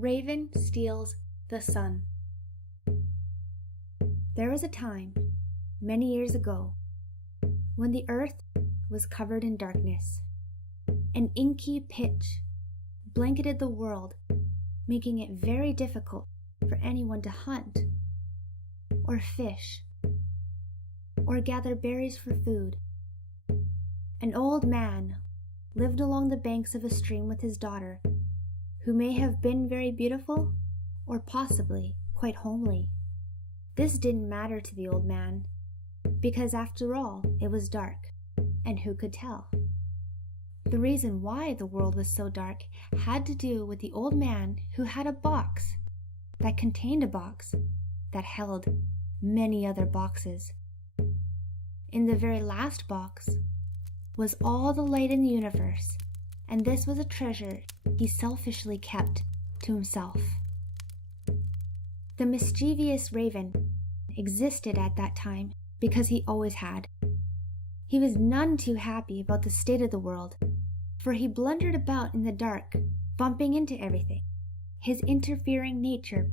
Raven steals the sun. There was a time, many years ago, when the earth was covered in darkness. An inky pitch blanketed the world, making it very difficult for anyone to hunt, or fish, or gather berries for food. An old man lived along the banks of a stream with his daughter, who may have been very beautiful, or possibly quite homely. This didn't matter to the old man, because after all it was dark, and who could tell? The reason why the world was so dark had to do with the old man who had a box that contained a box that held many other boxes. In the very last box was all the light in the universe, and this was a treasure he selfishly kept to himself. The mischievous Raven existed at that time because he always had. He was none too happy about the state of the world, for he blundered about in the dark, bumping into everything. His interfering nature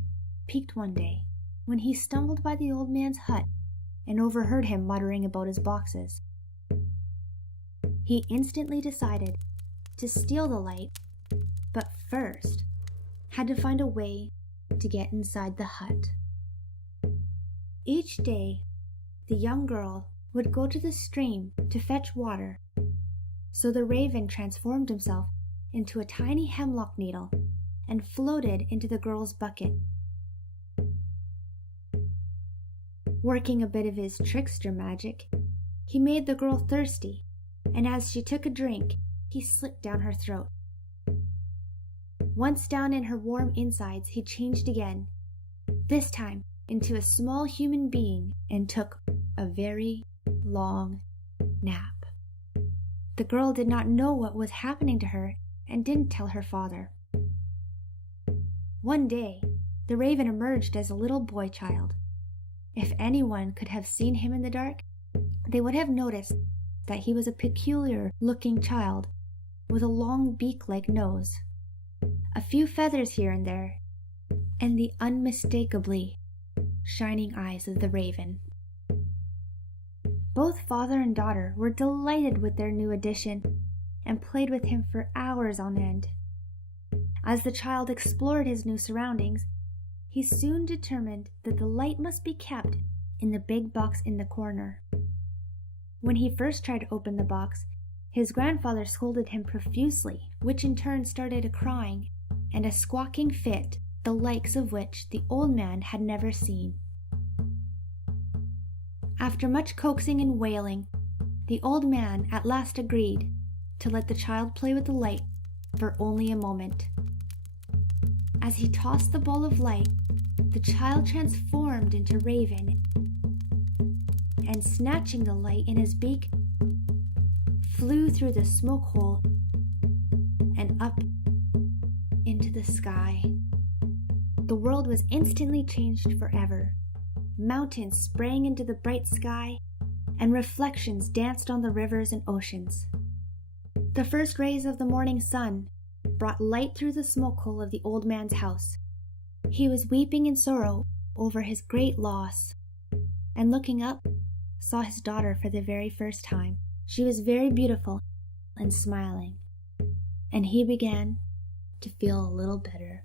peaked one day when he stumbled by the old man's hut and overheard him muttering about his boxes. He instantly decided to steal the light, but first had to find a way to get inside the hut. Each day, the young girl would go to the stream to fetch water, so the Raven transformed himself into a tiny hemlock needle and floated into the girl's bucket. Working a bit of his trickster magic, he made the girl thirsty, and as she took a drink, he slipped down her throat. Once down in her warm insides, he changed again, this time into a small human being, and took a very long nap. The girl did not know what was happening to her and didn't tell her father. One day, the Raven emerged as a little boy child. If anyone could have seen him in the dark, they would have noticed that he was a peculiar-looking child with a long beak-like nose, a few feathers here and there, and the unmistakably shining eyes of the Raven. Both father and daughter were delighted with their new addition and played with him for hours on end. As the child explored his new surroundings, he soon determined that the light must be kept in the big box in the corner. When he first tried to open the box, his grandfather scolded him profusely, which in turn started a crying and a squawking fit, the likes of which the old man had never seen. After much coaxing and wailing, the old man at last agreed to let the child play with the light for only a moment. As he tossed the ball of light, the child transformed into Raven, and snatching the light in his beak, flew through the smoke hole and up into the sky. The world was instantly changed forever. Mountains sprang into the bright sky, and reflections danced on the rivers and oceans. The first rays of the morning sun brought light through the smoke hole of the old man's house. He was weeping in sorrow over his great loss, and looking up, saw his daughter for the very first time. She was very beautiful and smiling, and he began to feel a little better.